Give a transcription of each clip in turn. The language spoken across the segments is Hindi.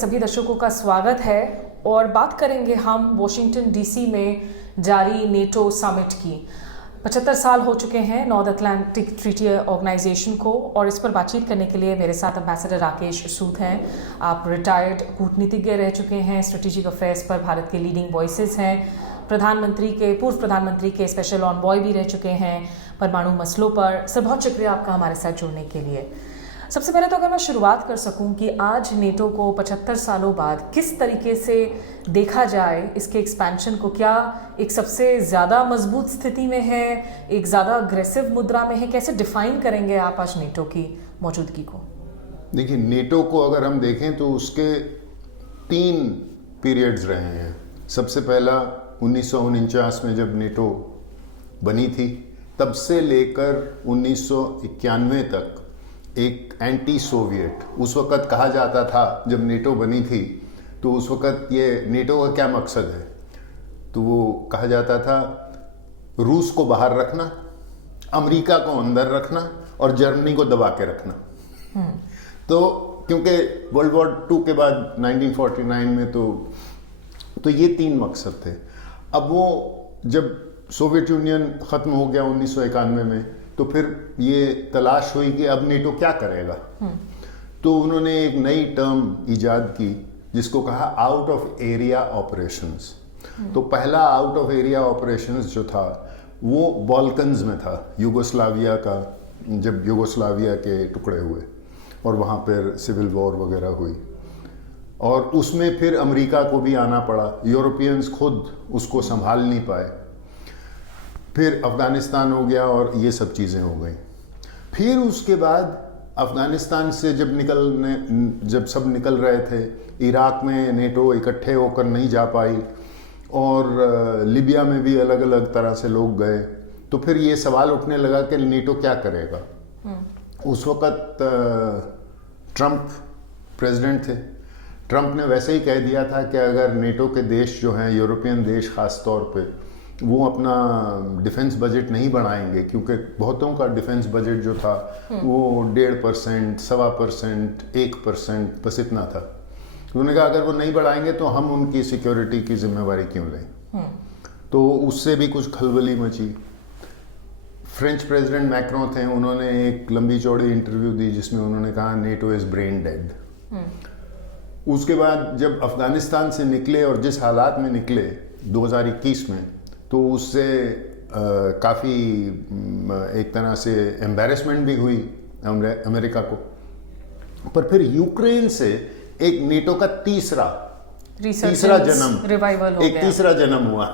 सभी दर्शकों का स्वागत है और बात करेंगे हम वॉशिंगटन डीसी में जारी नेटो समिट की। 75 साल हो चुके हैं नॉर्थ अटलांटिक ट्रीटी ऑर्गेनाइजेशन को, और इस पर बातचीत करने के लिए मेरे साथ एम्बेसडर राकेश सूद हैं। आप रिटायर्ड कूटनीतिज्ञ रह चुके हैं, स्ट्रेटेजिक अफेयर्स पर भारत के लीडिंग वॉइसेस हैं, पूर्व प्रधानमंत्री के स्पेशल ऑनबॉय भी रह चुके हैं परमाणु मसलों पर। सर, बहुत शुक्रिया आपका हमारे साथ जुड़ने के लिए। सबसे पहले तो अगर मैं शुरुआत कर सकूं कि आज नेटो को 75 सालों बाद किस तरीके से देखा जाए, इसके एक्सपेंशन को, क्या एक सबसे ज़्यादा मजबूत स्थिति में है, एक ज़्यादा अग्रेसिव मुद्रा में है, कैसे डिफाइन करेंगे आप आज नेटो की मौजूदगी को? देखिए, नेटो को अगर हम देखें तो उसके 3 पीरियड्स रहे हैं। सबसे पहला 1949 में जब नेटो बनी थी, तब से लेकर 1991 तक एक एंटी सोवियत, उस वक़्त कहा जाता था जब नेटो बनी थी, तो उस वक़्त ये नेटो का क्या मकसद है, तो वो कहा जाता था रूस को बाहर रखना, अमेरिका को अंदर रखना और जर्मनी को दबा के रखना। तो क्योंकि वर्ल्ड वॉर 2 के बाद 1949 में तो ये 3 मकसद थे। अब वो जब सोवियत यूनियन ख़त्म हो गया 1991 में, तो फिर ये तलाश हुई कि अब नेटो क्या करेगा। तो उन्होंने एक नई टर्म इजाद की जिसको कहा आउट ऑफ एरिया ऑपरेशंस। तो पहला आउट ऑफ एरिया ऑपरेशंस जो था वो बॉल्कन्स में था, यूगोस्लाविया का, जब यूगोस्लाविया के टुकड़े हुए और वहाँ पर सिविल वॉर वगैरह हुई, और उसमें फिर अमेरिका को भी आना पड़ा, यूरोपियंस खुद उसको संभाल नहीं पाए। फिर अफ़गानिस्तान हो गया और ये सब चीज़ें हो गई। फिर उसके बाद अफ़गानिस्तान से जब सब निकल रहे थे, इराक़ में नेटो इकट्ठे होकर नहीं जा पाई, और लिबिया में भी अलग अलग तरह से लोग गए। तो फिर ये सवाल उठने लगा कि नेटो क्या करेगा। उस वक़्त ट्रंप प्रेसिडेंट थे। ट्रंप ने वैसे ही कह दिया था कि अगर नेटो के देश जो हैं, यूरोपियन देश ख़ास तौर पे, वो अपना डिफेंस बजट नहीं बढ़ाएंगे, क्योंकि बहुतों का डिफेंस बजट जो था वो 1.5%, 1.25%, 1% बस इतना था। उन्होंने कहा अगर वो नहीं बढ़ाएंगे तो हम उनकी सिक्योरिटी की जिम्मेवारी क्यों लें। तो उससे भी कुछ खलबली मची। फ्रेंच प्रेसिडेंट मैक्रों थे, उन्होंने एक लंबी चौड़ी इंटरव्यू दी जिसमें उन्होंने कहा नेटो इज़ ब्रेन डेड। उसके बाद जब अफ़गानिस्तान से निकले और जिस हालात में निकले 2021 में, तो उससे काफ़ी एक तरह से एम्बैरेसमेंट भी हुई अमेरिका को। पर फिर यूक्रेन से एक नेटो का तीसरा जन्म, रिवाइवल हो गया। तीसरा जन्म हुआ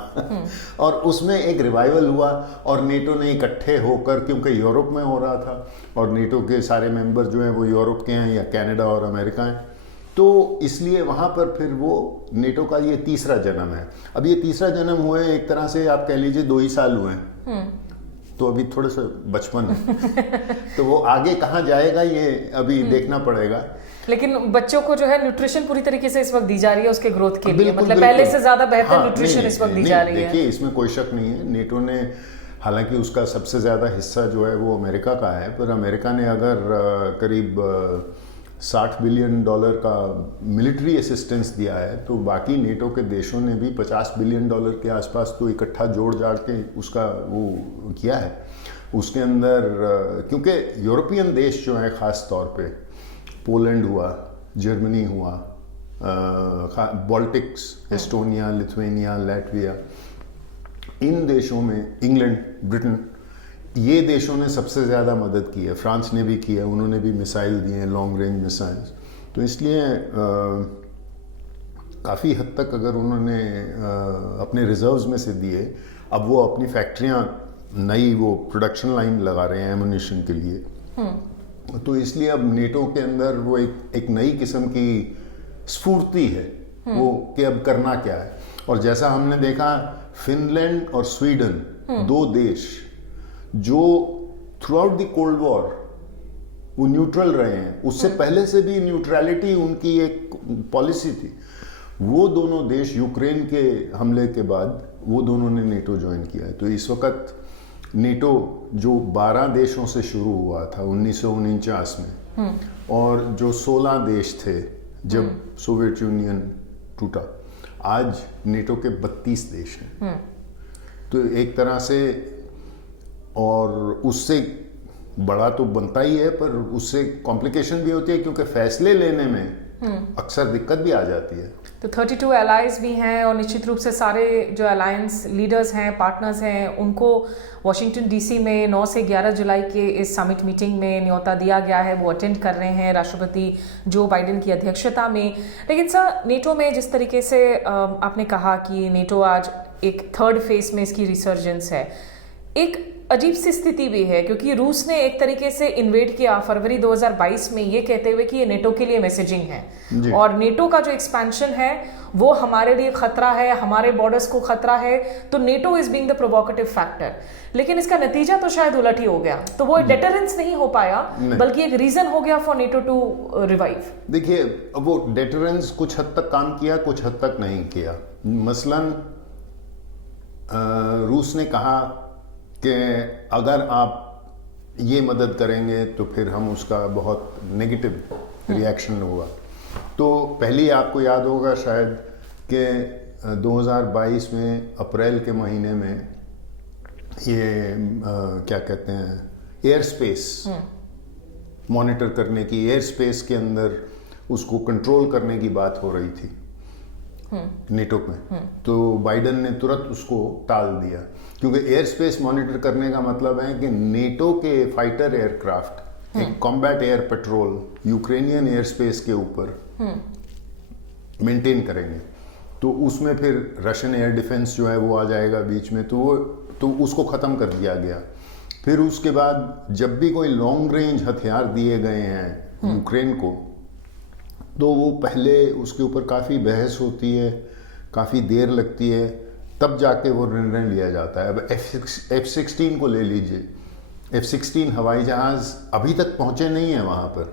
और उसमें एक रिवाइवल हुआ, और नेटो ने इकट्ठे होकर, क्योंकि यूरोप में हो रहा था और नेटो के सारे मेंबर जो हैं वो यूरोप के हैं या कनाडा और अमेरिका हैं, तो इसलिए वहाँ पर फिर वो नेटो का ये तीसरा जन्म है। अब ये तीसरा जन्म हुए एक तरह से आप कह लीजिए 2 ही साल हुए हैं, तो अभी थोड़ा सा बचपन है। तो वो आगे कहाँ जाएगा ये अभी देखना पड़ेगा। लेकिन बच्चों को जो है न्यूट्रिशन पूरी तरीके से इस वक्त दी जा रही है उसके ग्रोथ के लिए, मतलब पहले से ज़्यादा बेहतर न्यूट्रिशन इस वक्त दी जा रही है। देखिए, इसमें कोई शक नहीं है। नेटो ने, हालांकि उसका सबसे ज़्यादा हिस्सा जो है वो अमेरिका का है, पर अमेरिका ने अगर करीब $60 बिलियन का मिलिट्री असिस्टेंस दिया है, तो बाकी नेटो के देशों ने भी $50 बिलियन के आसपास तो इकट्ठा जोड़ जाड़ के उसका वो किया है। उसके अंदर क्योंकि यूरोपियन देश जो हैं, ख़ास तौर पे पोलैंड हुआ, जर्मनी हुआ, बाल्टिक्स, एस्टोनिया, लिथुआनिया, लातविया, इन देशों में, इंग्लैंड, ब्रिटेन, ये देशों ने सबसे ज़्यादा मदद की है। फ्रांस ने भी की है, उन्होंने भी मिसाइल दिए हैं, लॉन्ग रेंज मिसाइल्स। तो इसलिए काफ़ी हद तक अगर उन्होंने अपने रिजर्व्स में से दिए, अब वो अपनी फैक्ट्रियाँ नई वो प्रोडक्शन लाइन लगा रहे हैं एमुनिशन के लिए। तो इसलिए अब नेटो के अंदर वो एक नई किस्म की स्फूर्ति है वो कि अब करना क्या है। और जैसा हमने देखा, फिनलैंड और स्वीडन, 2 देश जो through out the cold war वो न्यूट्रल रहे हैं, उससे पहले से भी न्यूट्रलिटी उनकी एक पॉलिसी थी, वो दोनों देश यूक्रेन के हमले के बाद वो दोनों ने नेटो ज्वाइन किया है। तो इस वक्त नेटो जो 12 देशों से शुरू हुआ था 1949 में, और जो 16 देश थे जब सोवियत यूनियन टूटा। आज नेटो के 32 देश हैं। तो एक तरह से, और उससे बड़ा तो बनता ही है, पर उससे कॉम्प्लिकेशन भी होती है क्योंकि फैसले लेने में अक्सर दिक्कत भी आ जाती है। तो 32 एलाइज भी हैं और निश्चित रूप से सारे जो अलायंस लीडर्स हैं, पार्टनर्स हैं, उनको वॉशिंगटन डीसी में 9 से 11 जुलाई के इस समिट मीटिंग में न्योता दिया गया है। वो अटेंड कर रहे हैं राष्ट्रपति जो बाइडेन की अध्यक्षता में। लेकिन सर, नेटो में जिस तरीके से आपने कहा कि नेटो आज एक थर्ड फेज में इसकी रिसर्जेंस है, एक अजीब सी स्थिति भी है क्योंकि रूस ने एक तरीके से इन्वेड किया फरवरी 2022 में ये कहते हुए कि ये नेटो के लिए मैसेजिंग है और नेटो का जो एक्सपेंशन है वो हमारे लिए खतरा है, हमारे बॉर्डर्स को खतरा है। तो NATO is being the provocative factor, लेकिन इसका नतीजा तो शायद उलट ही हो गया। तो वो डेटरेंस नहीं हो पाया, बल्कि एक रीजन हो गया फॉर नेटो टू रिवाइव। देखिए, वो डेटरेंस कुछ हद तक काम किया, कुछ हद तक नहीं किया। मसलन रूस ने कहा कि अगर आप ये मदद करेंगे तो फिर हम उसका बहुत नेगेटिव रिएक्शन होगा। तो पहले आपको याद होगा शायद कि 2022 में अप्रैल के महीने में ये क्या कहते हैं, एयर स्पेस मॉनिटर करने की, एयर स्पेस के अंदर उसको कंट्रोल करने की बात हो रही थी नेटो में। तो बाइडेन ने तुरंत उसको टाल दिया क्योंकि एयर स्पेस मॉनिटर करने का मतलब है कि नेटो के फाइटर एयरक्राफ्ट एक combat air petrol Ukrainian air space के ऊपर मेंटेन करेंगे। तो उसमें फिर रशियन एयर डिफेंस जो है वो आ जाएगा बीच में। तो उसको ख़त्म कर दिया गया। फिर उसके बाद जब भी कोई लॉन्ग रेंज हथियार दिए गए हैं यूक्रेन को, तो वो पहले उसके ऊपर काफ़ी बहस होती है, काफ़ी देर लगती है, तब जाके वो निर्णय लिया जाता है। अब F-16 को ले लीजिए। F-16 हवाई जहाज़ अभी तक पहुंचे नहीं है वहाँ पर।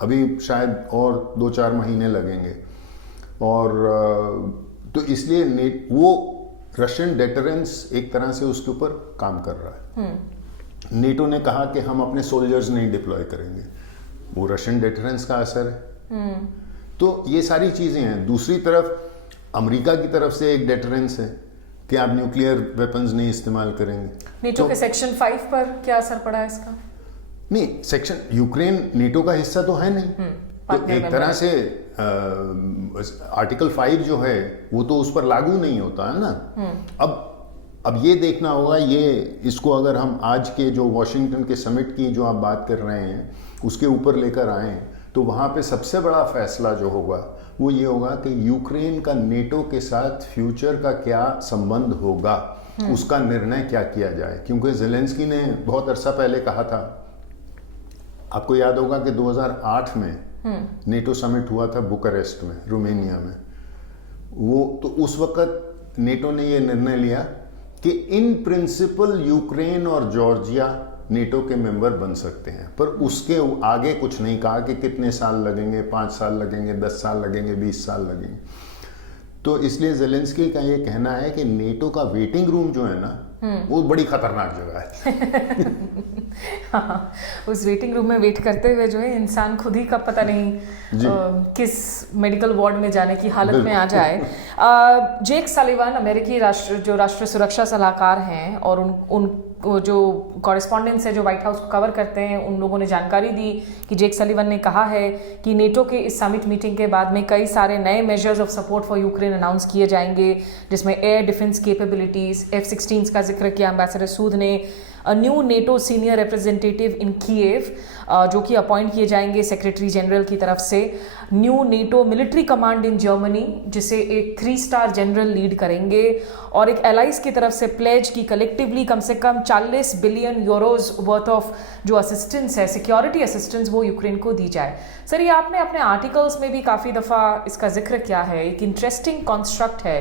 अभी शायद और 2-4 महीने लगेंगे। और तो इसलिए वो रशियन डेटरेंस एक तरह से उसके ऊपर काम कर रहा है। नेटो ने कहा कि हम अपने सोल्जर्स नहीं डिप्लॉय करेंगे, वो रशियन डेटरेंस का असर है। तो ये सारी चीजें हैं। दूसरी तरफ अमेरिका की तरफ से एक डेटरेंस है कि आप न्यूक्लियर वेपन्स नहीं इस्तेमाल करेंगे। नेटो के सेक्शन 5 पर क्या असर पड़ा है इसका? नहीं, सेक्शन यूक्रेन नेटो का हिस्सा तो है नहीं। तो एक तरह से आर्टिकल 5 जो है वो तो उस पर लागू नहीं होता है ना। अब ये देखना होगा, ये इसको अगर हम आज के जो वॉशिंगटन के समिट की जो आप बात कर रहे हैं उसके ऊपर लेकर आए, तो वहाँ पे सबसे बड़ा फैसला जो होगा वो ये होगा कि यूक्रेन का नेटो के साथ फ्यूचर का क्या संबंध होगा, उसका निर्णय क्या किया जाए। क्योंकि ज़ेलेंस्की ने बहुत अरसा पहले कहा था, आपको याद होगा कि 2008 में नेटो समिट हुआ था बुकारेस्ट में, रोमानिया में। वो तो उस वक्त नेटो ने ये निर्णय लिया कि इन प्रिंसिपल यूक्रेन और जॉर्जिया नेटो के मेंबर बन सकते हैं, पर उसके आगे कुछ नहीं कहा कि कितने साल लगेंगे, 5 साल लगेंगे, 10 साल लगेंगे, 20 साल लगेंगे। तो इसलिए ज़ेलेंस्की का ये कहना है कि नेटो का वेटिंग रूम जो है ना वो बड़ी खतरनाक जगह है। हाँ, उस वेटिंग रूम में वेट करते हुए जो है इंसान खुद ही का पता नहीं किस मेडिकल वार्ड में जाने की हालत में आ जाए। जेक सलिवन अमेरिकी राष्ट्रीय सुरक्षा सलाहकार हैं और उन जो कॉरेस्पॉन्डेंट्स है जो व्हाइट हाउस को कवर करते हैं, उन लोगों ने जानकारी दी कि जेक सलिवन ने कहा है कि नेटो के इस समिट मीटिंग के बाद में कई सारे नए measures of support for Ukraine announce किए जाएंगे, जिसमें एयर डिफेंस कैपेबिलिटीज, F-16 का जिक्र किया एम्बेसडर सूद ने। न्यू नेटो सीनियर रिप्रेजेंटेटिव इन कीव जो कि अपॉइंट किए जाएंगे सेक्रेटरी जनरल की तरफ से। New NATO military command in Germany, जिसे एक 3 स्टार जनरल लीड करेंगे, और एक एलाइज की तरफ से प्लेज की कलेक्टिवली कम से कम 40 बिलियन यूरोज वर्थ ऑफ जो असिस्टेंस है, सिक्योरिटी असिस्टेंस, वो यूक्रेन को दी जाए। सर, ये आपने अपने आर्टिकल्स में भी काफ़ी दफ़ा इसका जिक्र किया है, एक इंटरेस्टिंग कॉन्स्ट्रक्ट है।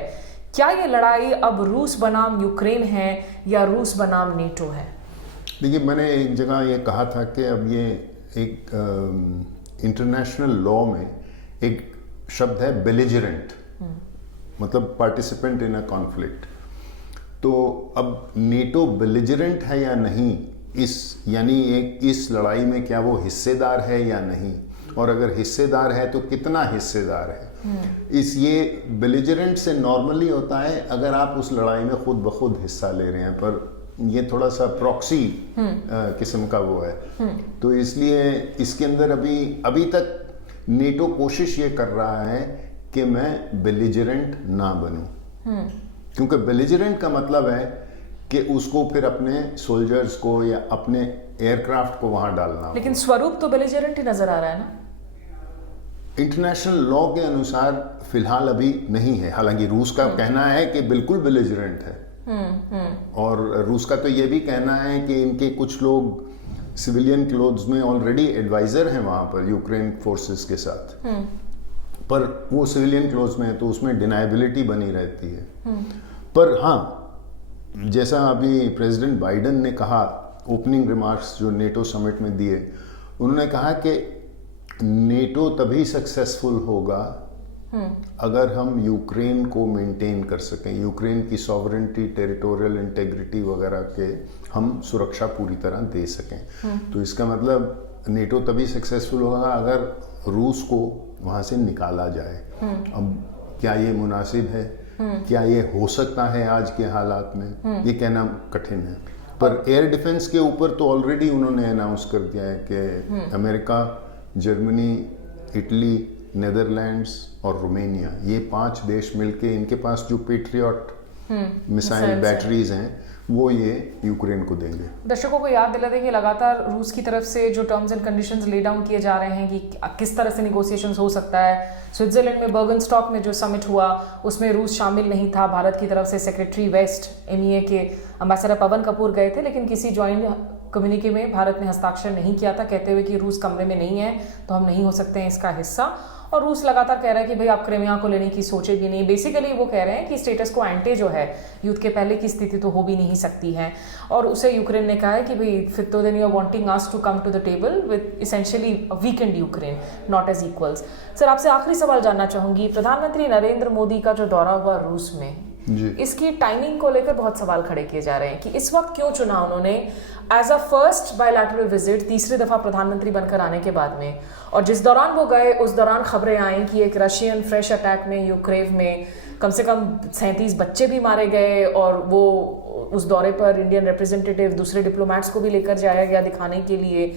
क्या ये लड़ाई अब रूस बनाम यूक्रेन है या रूस बनाम नेटो है? देखिए, मैंने एक जगह ये कहा था कि अब ये एक इंटरनेशनल लॉ में एक शब्द है बेलिजरेंट, मतलब पार्टिसिपेंट इन अ कॉन्फ्लिक्ट। तो अब नेटो बेलिजरेंट है या नहीं, यानी इस लड़ाई में क्या वो हिस्सेदार है या नहीं, और अगर हिस्सेदार है तो कितना हिस्सेदार है। इस ये बेलिजरेंट से नॉर्मली होता है अगर आप उस लड़ाई में खुद ब खुद हिस्सा ले रहे हैं, पर ये थोड़ा सा प्रॉक्सी किस्म का वो है। तो इसलिए इसके अंदर अभी तक नेटो कोशिश ये कर रहा है कि मैं बेलिजरेंट ना बनूं, क्योंकि बेलिजरेंट का मतलब है कि उसको फिर अपने सोल्जर्स को या अपने एयरक्राफ्ट को वहां डालना। लेकिन स्वरूप तो बेलिजरेंट ही नजर आ रहा है ना। इंटरनेशनल लॉ के अनुसार फिलहाल अभी नहीं है, हालांकि रूस का कहना है कि बिल्कुल बेलिजरेंट है। और रूस का तो ये भी कहना है कि इनके कुछ लोग सिविलियन क्लोथ्स में ऑलरेडी एडवाइजर हैं वहां पर यूक्रेन फोर्सेस के साथ, पर वो सिविलियन क्लोथ्स में है तो उसमें डिनाइबिलिटी बनी रहती है। पर हाँ, जैसा अभी प्रेसिडेंट बाइडेन ने कहा ओपनिंग रिमार्क्स जो नेटो समिट में दिए, उन्होंने कहा कि नेटो तभी सक्सेसफुल होगा अगर हम यूक्रेन को मेंटेन कर सकें, यूक्रेन की सॉवरेनिटी, टेरिटोरियल इंटेग्रिटी वगैरह के हम सुरक्षा पूरी तरह दे सकें। तो इसका मतलब नेटो तभी सक्सेसफुल होगा अगर रूस को वहाँ से निकाला जाए। अब क्या ये मुनासिब है, क्या ये हो सकता है आज के हालात में, ये कहना कठिन है। पर एयर डिफेंस के ऊपर तो ऑलरेडी उन्होंने अनाउंस कर दिया है कि अमेरिका, जर्मनी, इटली, नेदरलैंड्स और रोमानिया, ये 5 देश मिलके इनके पास जो पेट्रियट मिसाइल बैटरीज हैं वो ये यूक्रेन को देंगे। दर्शकों को याद दिला दें कि लगातार रूस की तरफ से जो terms and conditions lay down किए जा रहे हैं कि किस तरह से निगोशिएशंस हो सकता है। स्विट्जरलैंड में बर्गनस्टॉक में जो समिट हुआ उसमें रूस शामिल नहीं था। भारत की तरफ से सेक्रेटरी वेस्ट एमईए के अम्बेसडर पवन कपूर गए थे, लेकिन किसी ज्वाइंट कम्युनिके में भारत ने हस्ताक्षर नहीं किया था, कहते हुए कि रूस कमरे में नहीं है तो हम नहीं हो सकते हैं इसका हिस्सा। और रूस लगातार कह रहा है कि भाई आप क्रिमिया को लेने की सोचे भी नहीं। बेसिकली वो कह रहे हैं कि स्टेटस को एंटे जो है युद्ध के पहले की स्थिति तो हो भी नहीं सकती है। और उसे यूक्रेन ने कहा है कि भाई फिर तो then you are wanting us to come to the table with essentially weakened Ukraine, not as equals. Sir, आपसे आखिरी सवाल जानना चाहूंगी, प्रधानमंत्री नरेंद्र मोदी का जो दौरा हुआ रूस में जी, इसकी टाइमिंग को लेकर बहुत सवाल खड़े किए जा रहे हैं कि इस वक्त क्यों चुना उन्होंने as a first bilateral visit, तीसरी दफा प्रधानमंत्री बनकर आने के बाद में। और जिस दौरान वो गए उस दौरान खबरें आई कि एक रशियन फ्रेश अटैक में यूक्रेन में कम से कम 37 बच्चे भी मारे गए, और वो उस दौरे पर इंडियन रिप्रेजेंटेटिव, दूसरे डिप्लोमेट्स को भी लेकर जाया गया दिखाने के लिए।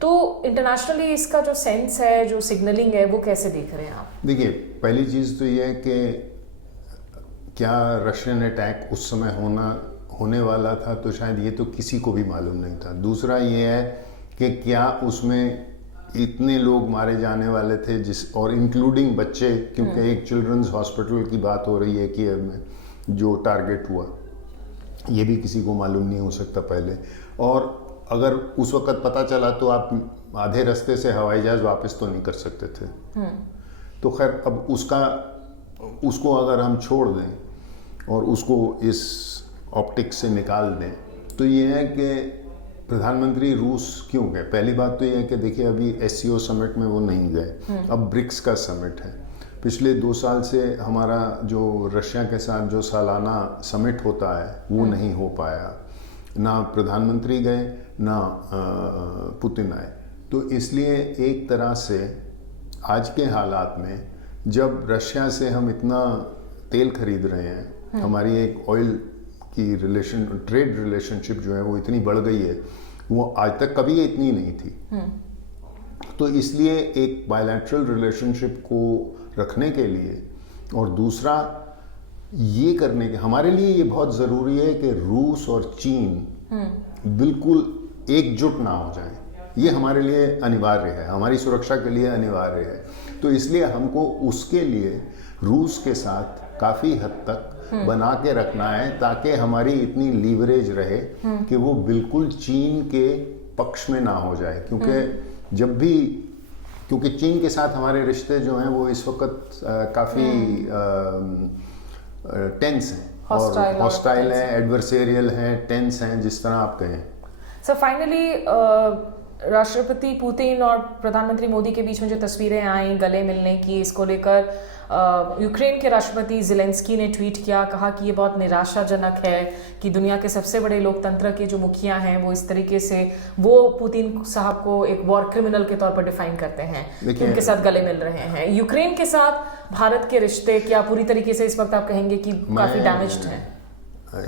तो इंटरनेशनली इसका जो सेंस है, जो सिग्नलिंग है, वो कैसे देख रहे हैं आप? देखिए, पहली चीज़ तो ये है कि क्या रशियन अटैक उस समय होने वाला था, तो शायद ये तो किसी को भी मालूम नहीं था। दूसरा ये है कि क्या उसमें इतने लोग मारे जाने वाले थे, और इंक्लूडिंग बच्चे, क्योंकि एक चिल्ड्रंस हॉस्पिटल की बात हो रही है कीव में जो टारगेट हुआ, ये भी किसी को मालूम नहीं हो सकता पहले। और अगर उस वक्त पता चला तो आप आधे रास्ते से हवाई जहाज वापस तो नहीं कर सकते थे। तो खैर, अब उसको अगर हम छोड़ दें और उसको इस ऑप्टिक्स से निकाल दें, तो ये है कि प्रधानमंत्री रूस क्यों गए। पहली बात तो ये है कि देखिए, अभी एससीओ समिट में वो नहीं गए, अब ब्रिक्स का समिट है। पिछले 2 साल से हमारा जो रशिया के साथ जो सालाना समिट होता है वो नहीं हो पाया, ना प्रधानमंत्री गए ना पुतिन आए। तो इसलिए एक तरह से आज के हालात में जब रशिया से हम इतना तेल खरीद रहे हैं, हमारी एक ऑयल की ट्रेड रिलेशनशिप जो है वो इतनी बढ़ गई है, वो आज तक कभी इतनी नहीं थी। तो इसलिए एक बायलैटरल रिलेशनशिप को रखने के लिए, और दूसरा ये करने के, हमारे लिए ये बहुत ज़रूरी है कि रूस और चीन बिल्कुल एकजुट ना हो जाए। ये हमारे लिए अनिवार्य है, हमारी सुरक्षा के लिए अनिवार्य है। तो इसलिए हमको उसके लिए रूस के साथ काफ़ी हद तक बना के रखना है, ताकि हमारी इतनी लीवरेज रहे कि वो बिल्कुल चीन के पक्ष में ना हो जाए। क्योंकि चीन के साथ हमारे रिश्ते जो हैं वो इस वक्त काफ़ी टेंस हैं, और हॉस्टाइल हैं, एडवर्सेरियल हैं, टेंस हैं, जिस तरह आप कहें। सर, फाइनली राष्ट्रपति पुतिन और प्रधानमंत्री मोदी के बीच में जो तस्वीरें आई गले मिलने की, इसको लेकर यूक्रेन के राष्ट्रपति ज़ेलेंस्की ने ट्वीट किया, कहा कि ये बहुत निराशाजनक है कि दुनिया के सबसे बड़े लोकतंत्र के जो मुखिया हैं वो इस तरीके से वो पुतिन साहब को एक वॉर क्रिमिनल के तौर पर डिफाइन करते हैं, उनके साथ गले मिल रहे हैं। यूक्रेन के साथ भारत के रिश्ते क्या पूरी तरीके से इस वक्त आप कहेंगे कि काफ़ी डैमेज्ड हैं?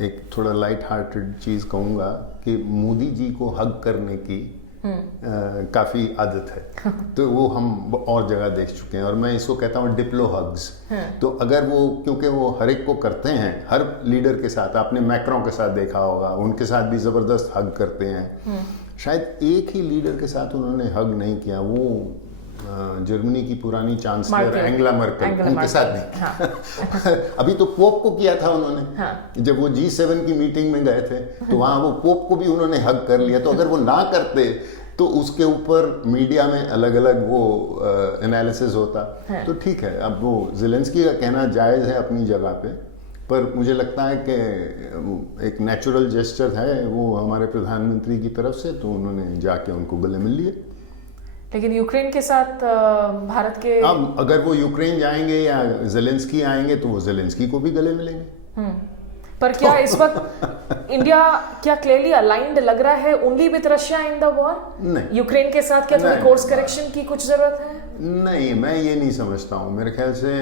एक थोड़ा लाइट हार्टेड चीज कहूंगा कि मोदी जी को हग करने की काफी आदत है, तो वो हम और जगह देख चुके हैं, और मैं इसको कहता हूँ डिप्लो हग्स। तो अगर वो, क्योंकि वो हर एक को करते हैं, हर लीडर के साथ, आपने मैक्रों के साथ देखा होगा, उनके साथ भी जबरदस्त हग करते हैं। शायद एक ही लीडर के साथ उन्होंने हग नहीं किया, वो जर्मनी की पुरानी चांसलर एंगेला मर्केल, उनके साथ नहीं। हाँ। अभी तो पोप को किया था उन्होंने। हाँ। जब वो G7 की मीटिंग में गए थे तो वहां वो पोप को भी उन्होंने हग कर लिया। तो अगर वो ना करते तो उसके ऊपर मीडिया में अलग अलग वो एनालिसिस होता। तो ठीक है, अब वो ज़ेलेंस्की का कहना जायज़ है अपनी जगह पे, पर मुझे लगता है कि एक नेचुरल जेस्चर है वो हमारे प्रधानमंत्री की तरफ से, तो उन्होंने जाके उनको गले मिल लिए। लेकिन यूक्रेन के साथ भारत के, अब अगर वो यूक्रेन जाएंगे या ज़ेलेंस्की आएंगे तो वो ज़ेलेंस्की को भी गले मिलेंगे। पर क्या इस वक्त इंडिया क्या क्लियरली अलाइंड लग रहा है only with Russia in the war? नहीं। यूक्रेन के साथ क्या थोड़ी कोर्स करेक्शन की कुछ जरूरत है? नहीं, मैं ये नहीं समझता हूँ। मेरे ख्याल से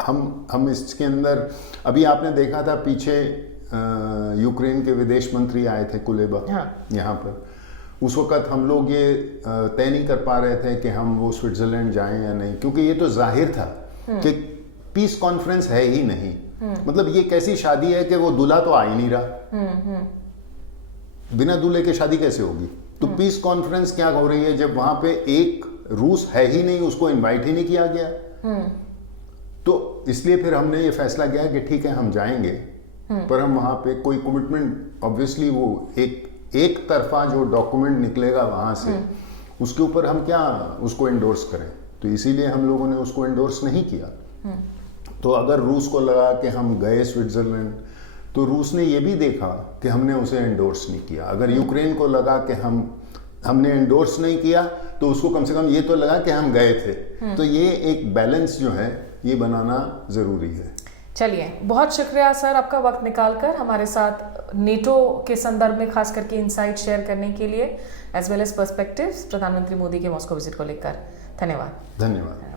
हम इसके अंदर, अभी आपने देखा था पीछे यूक्रेन के विदेश मंत्री आए थे कुलेबा। हाँ। यहाँ पर उस वक्त हम लोग ये तय नहीं कर पा रहे थे कि हम वो स्विट्जरलैंड जाएं या नहीं, क्योंकि ये तो जाहिर था कि पीस कॉन्फ्रेंस है ही नहीं। मतलब ये कैसी शादी है कि वो दूल्हा तो आ ही नहीं रहा, बिना दूल्हे के शादी कैसे होगी? तो पीस कॉन्फ्रेंस क्या हो रही है जब वहां पे एक रूस है ही नहीं, उसको इनवाइट ही नहीं किया गया। तो इसलिए फिर हमने ये फैसला किया कि ठीक है हम जाएंगे, पर हम वहां पे कोई कमिटमेंट, ऑब्वियसली वो एक तरफा जो डॉक्यूमेंट निकलेगा वहां से, उसके ऊपर हम क्या उसको एंडोर्स करें। तो इसीलिए हम लोगों ने उसको एंडोर्स नहीं किया। तो अगर रूस को लगा कि हम गए स्विट्जरलैंड, तो रूस ने ये भी देखा कि हमने उसे एंडोर्स नहीं किया। अगर यूक्रेन को लगा कि हमने एंडोर्स नहीं किया, तो उसको कम से कम ये तो लगा कि हम गए थे। तो ये एक बैलेंस जो है ये बनाना जरूरी है। चलिए, बहुत शुक्रिया सर आपका वक्त निकालकर हमारे साथ नेटो के संदर्भ में खास करके इनसाइट शेयर करने के लिए, एज वेल एज पर्सपेक्टिव्स प्रधानमंत्री मोदी के मॉस्को विजिट को लेकर। धन्यवाद।